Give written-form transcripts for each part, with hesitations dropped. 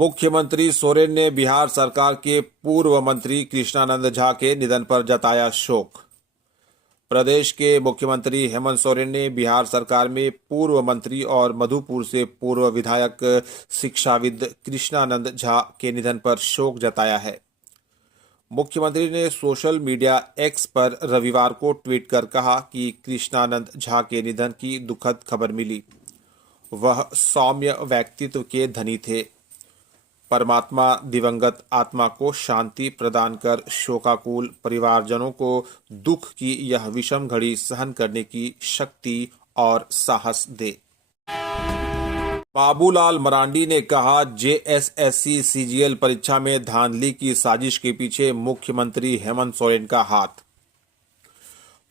मुख्यमंत्री सोरेन ने बिहार सरकार के पूर्व मंत्री कृष्णानंद झा के निधन पर जताया शोक। प्रदेश के मुख्यमंत्री हेमंत सोरेन ने बिहार सरकार में पूर्व मंत्री और मधुपुर से पूर्व विधायक शिक्षाविद कृष्णानंद झा के निधन पर शोक जताया है। मुख्यमंत्री ने सोशल मीडिया एक्स पर रविवार को ट्वीट कर कहा कि कृष्णानंद झा के निधन की दुखद खबर मिली। वह सौम्य व्यक्तित्व के धनी थे। परमात्मा दिवंगत आत्मा को शांति प्रदान कर शोकाकुल परिवारजनों को दुख की यह विषम घड़ी सहन करने की शक्ति और साहस दे। बाबूलाल मरांडी ने कहा, जेएसएससी सीजीएल परीक्षा में धांधली की साजिश के पीछे मुख्यमंत्री हेमंत सोरेन का हाथ।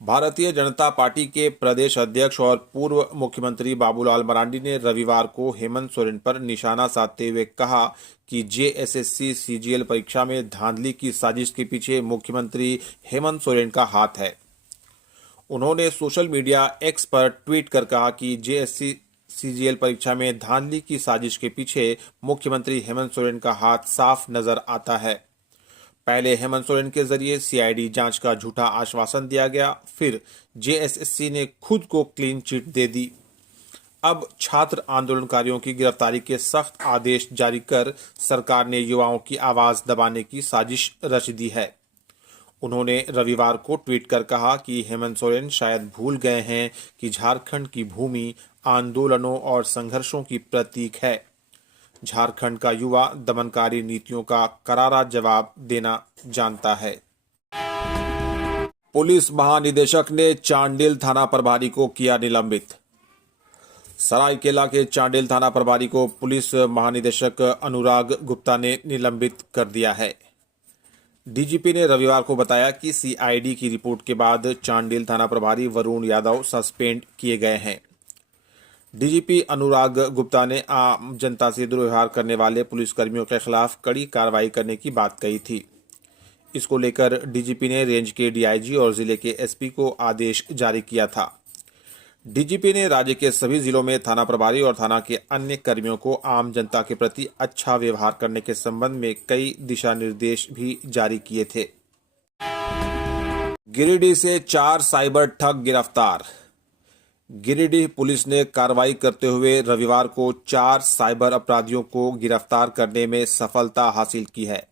भारतीय जनता पार्टी के प्रदेश अध्यक्ष और पूर्व मुख्यमंत्री बाबूलाल मरांडी ने रविवार को हेमंत सोरेन पर निशाना साधते हुए कहा कि जेएसएससी सीजीएल परीक्षा में धांधली की साजिश के पीछे मुख्यमंत्री हेमंत सोरेन का हाथ है। उन्होंने सोशल मीडिया एक्स पर ट्वीट कर कहा कि जेएसएससी सीजीएल परीक्षा में धांधली की साजिश के पीछे मुख्यमंत्री हेमंत सोरेन का हाथ साफ नजर आता है। पहले हेमंत सोरेन के जरिए सीआईडी जांच का झूठा आश्वासन दिया गया, फिर जेएसएससी ने खुद को क्लीन चिट दे दी। अब छात्र आंदोलनकारियों की गिरफ्तारी के सख्त आदेश जारी कर सरकार ने युवाओं की आवाज दबाने की साजिश रच दी है। उन्होंने रविवार को ट्वीट कर कहा कि हेमंत सोरेन शायद भूल गए हैं कि झारखंड की भूमि आंदोलनों और संघर्षों की प्रतीक है। झारखंड का युवा दमनकारी नीतियों का करारा जवाब देना जानता है। पुलिस महानिदेशक ने चांडिल थाना प्रभारी को किया निलंबित। सरायकेला के चांडिल थाना प्रभारी को पुलिस महानिदेशक अनुराग गुप्ता ने निलंबित कर दिया है। डीजीपी ने रविवार को बताया कि सीआईडी की रिपोर्ट के बाद चांडिल थाना प्रभारी वरुण यादव सस्पेंड किए गए हैं। डीजीपी अनुराग गुप्ता ने आम जनता से दुर्व्यवहार करने वाले पुलिसकर्मियों के खिलाफ कड़ी कार्रवाई करने की बात कही थी। इसको लेकर डीजीपी ने रेंज के डीआईजी और जिले के एसपी को आदेश जारी किया था। डीजीपी ने राज्य के सभी जिलों में थाना प्रभारी और थाना के अन्य कर्मियों को आम जनता के प्रति अच्छा व्यवहार करने के संबंध में कई दिशा निर्देश भी जारी किए थे। गिरिडीह से 4 साइबर ठग गिरफ्तार। गिरिडीह पुलिस ने कार्रवाई करते हुए रविवार को 4 साइबर अपराधियों को गिरफ्तार करने में सफलता हासिल की है।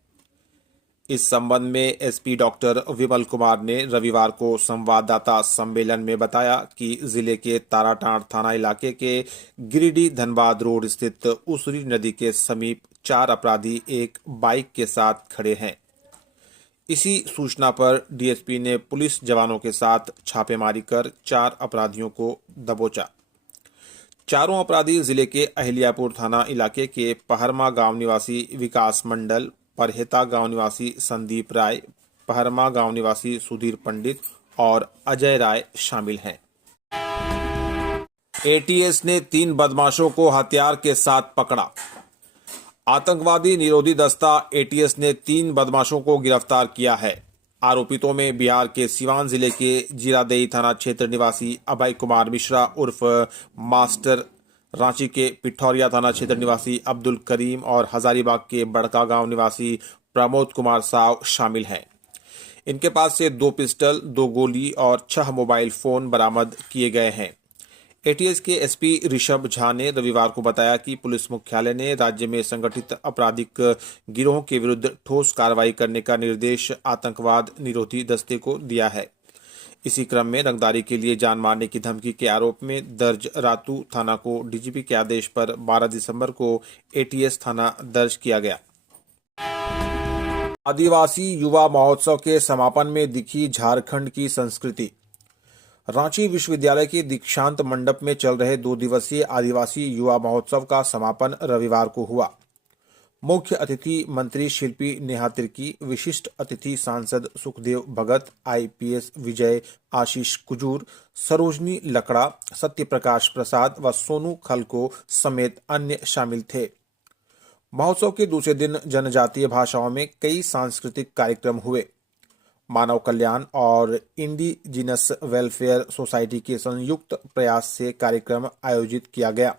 इस संबंध में एसपी डॉक्टर विमल कुमार ने रविवार को संवाददाता सम्मेलन में बताया कि जिले के ताराटांड़ थाना इलाके के गिरिडीह धनबाद रोड स्थित उसरी नदी के समीप 4 अपराधी एक बाइक के साथ खड़े हैं। इसी सूचना पर डीएसपी ने पुलिस जवानों के साथ छापेमारी कर 4 अपराधियों को दबोचा। चारों अपराधी जिले के अहिल्यापुर थाना इलाके के पहरमा गांव निवासी विकास मंडल, परहेता गांव निवासी संदीप राय, पहरमा गांव निवासी सुधीर पंडित और अजय राय शामिल हैं। एटीएस ने 3 बदमाशों को हथियार के साथ पकड़ा। आतंकवादी निरोधी दस्ता एटीएस ने 3 बदमाशों को गिरफ्तार किया है। आरोपितों में बिहार के सिवान जिले के जीरादेई थाना क्षेत्र निवासी अभय कुमार मिश्रा उर्फ मास्टर, रांची के पिठौरिया थाना क्षेत्र निवासी अब्दुल करीम और हजारीबाग के बड़का गांव निवासी प्रमोद कुमार साव शामिल हैं। इनके पास से 2 पिस्टल, 2 गोली और 6 मोबाइल फोन बरामद किए गए हैं। एटीएस के एसपी ऋषभ झा ने रविवार को बताया कि पुलिस मुख्यालय ने राज्य में संगठित आपराधिक गिरोह के विरुद्ध ठोस कार्रवाई करने का निर्देश आतंकवाद निरोधी दस्ते को दिया है। इसी क्रम में रंगदारी के लिए जान मारने की धमकी के आरोप में दर्ज रातू थाना को डीजीपी के आदेश पर 12 दिसंबर को एटीएस थाना दर्ज किया गया। आदिवासी युवा महोत्सव के समापन में दिखी झारखंड की संस्कृति। रांची विश्वविद्यालय के दीक्षांत मंडप में चल रहे 2 दिवसीय आदिवासी युवा महोत्सव का समापन रविवार को हुआ। मुख्य अतिथि मंत्री शिल्पी नेहा तिर्की, विशिष्ट अतिथि सांसद सुखदेव भगत, आईपीएस विजय आशीष कुजूर, सरोजनी लकड़ा, सत्यप्रकाश प्रसाद व सोनू खलको समेत अन्य शामिल थे। महोत्सव के दूसरे दिन जनजातीय भाषाओं में कई सांस्कृतिक कार्यक्रम हुए। मानव कल्याण और इंडिजिनस वेलफेयर सोसाइटी के संयुक्त प्रयास से कार्यक्रम आयोजित किया गया।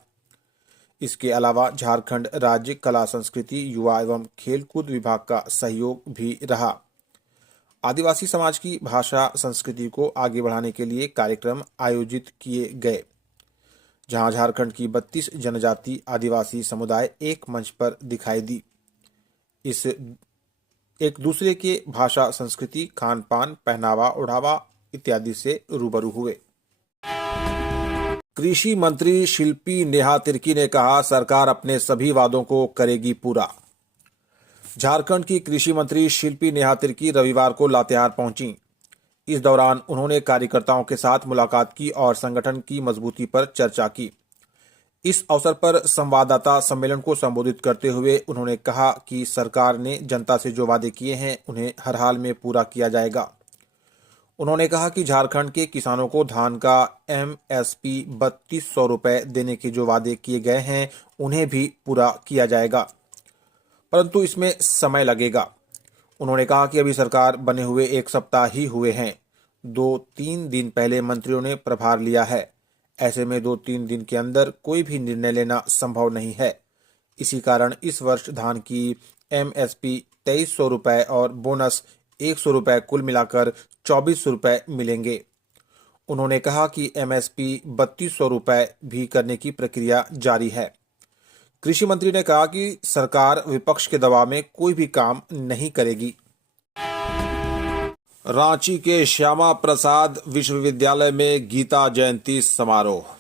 इसके अलावा झारखंड राज्य कला संस्कृति युवा एवं खेलकूद विभाग का सहयोग भी रहा। आदिवासी समाज की भाषा संस्कृति को आगे बढ़ाने के लिए कार्यक्रम आयोजित किए गए, जहां झारखंड की 32 जनजाति आदिवासी समुदाय एक मंच पर दिखाई दी। इस एक दूसरे के भाषा संस्कृति, खान पान, पहनावा ओढ़ावा इत्यादि से रूबरू हुए। कृषि मंत्री शिल्पी नेहा तिर्की ने कहा, सरकार अपने सभी वादों को करेगी पूरा। झारखंड की कृषि मंत्री शिल्पी नेहा तिर्की रविवार को लातेहार पहुंची। इस दौरान उन्होंने कार्यकर्ताओं के साथ मुलाकात की और संगठन की मजबूती पर चर्चा की। इस अवसर पर संवाददाता सम्मेलन को संबोधित करते हुए उन्होंने कहा कि सरकार ने जनता से जो वादे किए हैं उन्हें हर हाल में पूरा किया जाएगा। उन्होंने कहा कि झारखंड के किसानों को धान का MSP 3200 रुपए देने के जो वादे किए गए हैं उन्हें भी पूरा किया जाएगा, परंतु इसमें समय लगेगा। उन्होंने कहा कि अभी सरकार बने हुए 1 सप्ताह ही हुए हैं। 2-3 दिन पहले मंत्रियों ने प्रभार लिया है। ऐसे में 2-3 दिन के अंदर कोई भी निर्णय लेना संभव नहीं है। इसी कारण इस वर्ष धान की MSP 2300 रुपए और बोनस 100 रुपए कुल मिलाकर 2400 रुपए मिलेंगे। उन्होंने कहा कि MSP 3200 रुपए भी करने की प्रक्रिया जारी है। कृषि मंत्री ने कहा कि सरकार विपक्ष के दबाव में कोई भी काम नहीं करेगी। रांची के श्यामा प्रसाद विश्वविद्यालय में गीता जयंती समारोह।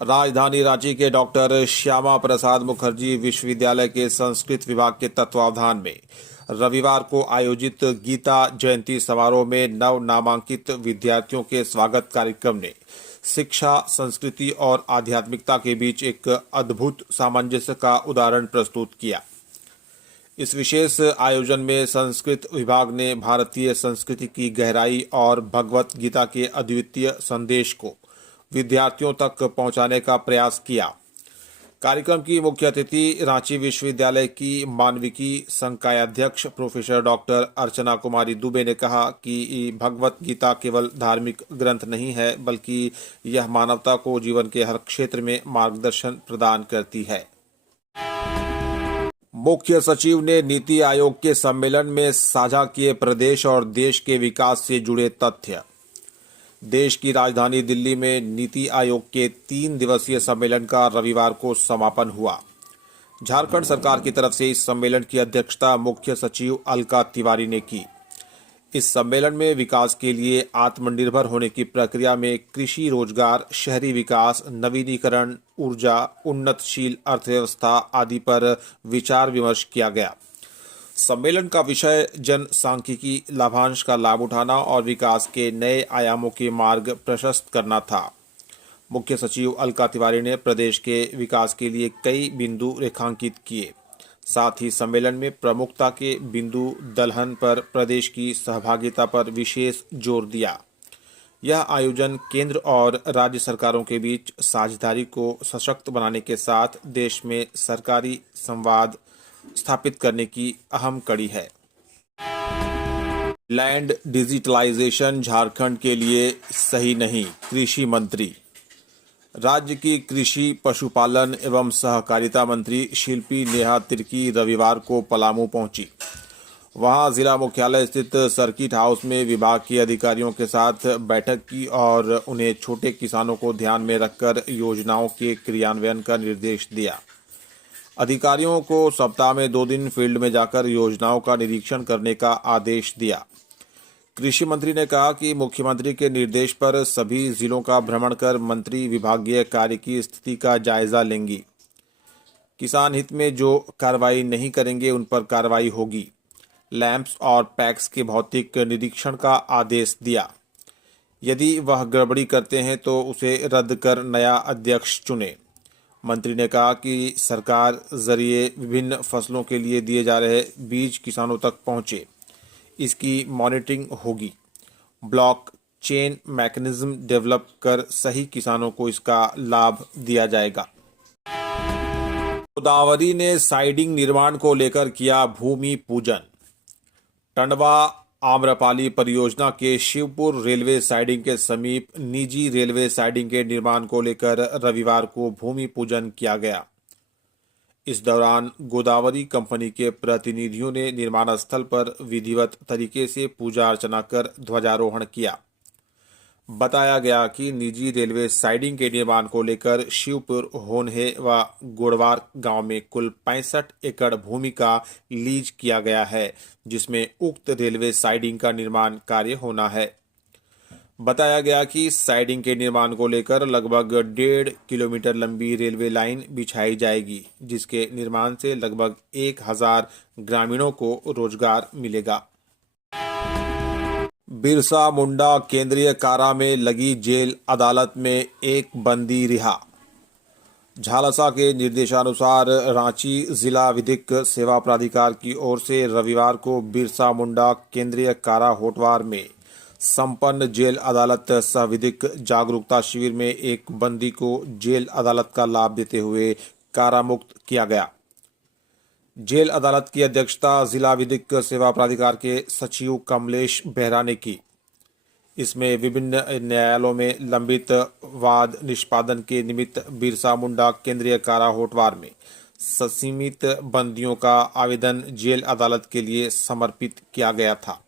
राजधानी रांची के डॉक्टर श्यामा प्रसाद मुखर्जी विश्वविद्यालय के संस्कृत विभाग के तत्वावधान में रविवार को आयोजित गीता जयंती समारोह में नव नामांकित विद्यार्थियों के स्वागत कार्यक्रम ने शिक्षा, संस्कृति और आध्यात्मिकता के बीच एक अद्भुत सामंजस्य का उदाहरण प्रस्तुत किया। इस विशेष आयोजन में संस्कृत विभाग ने भारतीय संस्कृति की गहराई और भगवत गीता के अद्वितीय संदेश को विद्यार्थियों तक पहुंचाने का प्रयास किया। कार्यक्रम की मुख्य अतिथि रांची विश्वविद्यालय की मानविकी संकायाध्यक्ष प्रोफेसर डॉक्टर अर्चना कुमारी दुबे ने कहा कि भगवत गीता केवल धार्मिक ग्रंथ नहीं है, बल्कि यह मानवता को जीवन के हर क्षेत्र में मार्गदर्शन प्रदान करती है। मुख्य सचिव ने नीति आयोग के सम्मेलन में साझा किए प्रदेश और देश के विकास से जुड़े तथ्य। देश की राजधानी दिल्ली में नीति आयोग के 3 दिवसीय सम्मेलन का रविवार को समापन हुआ। झारखंड सरकार की तरफ से इस सम्मेलन की अध्यक्षता मुख्य सचिव अलका तिवारी ने की। इस सम्मेलन में विकास के लिए आत्मनिर्भर होने की प्रक्रिया में कृषि, रोजगार, शहरी विकास, नवीनीकरण, ऊर्जा, उन्नतशील अर्थव्यवस्था आदि पर विचार विमर्श किया गया। सम्मेलन का विषय जनसांख्यिकी लाभांश का लाभ उठाना और विकास के नए आयामों के मार्ग प्रशस्त करना था। मुख्य सचिव अलका तिवारी ने प्रदेश के विकास के लिए कई बिंदु रेखांकित किए। साथ ही सम्मेलन में प्रमुखता के बिंदु दलहन पर प्रदेश की सहभागिता पर विशेष जोर दिया। यह आयोजन केंद्र और राज्य सरकारों के बीच साझेदारी को सशक्त बनाने के साथ देश में सरकारी संवाद स्थापित करने की अहम कड़ी है। लैंड डिजिटलाइजेशन झारखंड के लिए सही नहीं, कृषि मंत्री। राज्य की कृषि, पशुपालन एवं सहकारिता मंत्री शिल्पी नेहा तिर्की रविवार को पलामू पहुंची। वहां जिला मुख्यालय स्थित सर्किट हाउस में विभाग के अधिकारियों के साथ बैठक की और उन्हें छोटे किसानों को ध्यान में रखकर योजनाओं के क्रियान्वयन का निर्देश दिया। अधिकारियों को सप्ताह में 2 दिन फील्ड में जाकर योजनाओं का निरीक्षण करने का आदेश दिया। कृषि मंत्री ने कहा कि मुख्यमंत्री के निर्देश पर सभी जिलों का भ्रमण कर मंत्री विभागीय कार्य की स्थिति का जायजा लेंगी। किसान हित में जो कार्रवाई नहीं करेंगे उन पर कार्रवाई होगी। लैंप्स और पैक्स के भौतिक निरीक्षण का आदेश दिया। यदि वह गड़बड़ी करते हैं तो उसे रद्द कर नया अध्यक्ष चुने। मंत्री ने कहा कि सरकार जरिए विभिन्न फसलों के लिए दिए जा रहे बीज किसानों तक पहुंचे, इसकी मॉनिटरिंग होगी। ब्लॉक चेन मैकेनिज्म डेवलप कर सही किसानों को इसका लाभ दिया जाएगा। गोदावरी ने साइडिंग निर्माण को लेकर किया भूमि पूजन। टंडवा आम्रपाली परियोजना के शिवपुर रेलवे साइडिंग के समीप निजी रेलवे साइडिंग के निर्माण को लेकर रविवार को भूमि पूजन किया गया। इस दौरान गोदावरी कंपनी के प्रतिनिधियों ने निर्माण स्थल पर विधिवत तरीके से पूजा अर्चना कर ध्वजारोहण किया। बताया गया कि निजी रेलवे साइडिंग के निर्माण को लेकर शिवपुर, होन्हे व गोड़वार गांव में कुल 65 एकड़ भूमि का लीज किया गया है, जिसमें उक्त रेलवे साइडिंग का निर्माण कार्य होना है। बताया गया कि साइडिंग के निर्माण को लेकर लगभग 1.5 किलोमीटर लंबी रेलवे लाइन बिछाई जाएगी, जिसके निर्माण से लगभग 1000 ग्रामीणों को रोजगार मिलेगा। बिरसा मुंडा केंद्रीय कारा में लगी जेल अदालत में एक बंदी रिहा। झालसा के निर्देशानुसार रांची जिला विधिक सेवा प्राधिकार की ओर से रविवार को बिरसा मुंडा केंद्रीय कारा होटवार में संपन्न जेल अदालत सह विधिक जागरूकता शिविर में एक बंदी को जेल अदालत का लाभ देते हुए कारामुक्त किया गया। जेल अदालत की अध्यक्षता जिला विधिक सेवा प्राधिकार के सचिव कमलेश बेहरा ने की। इसमें विभिन्न न्यायालयों में लंबित वाद निष्पादन के निमित्त बिरसा मुंडा केंद्रीय कारा होटवार में ससीमित बंदियों का आवेदन जेल अदालत के लिए समर्पित किया गया था।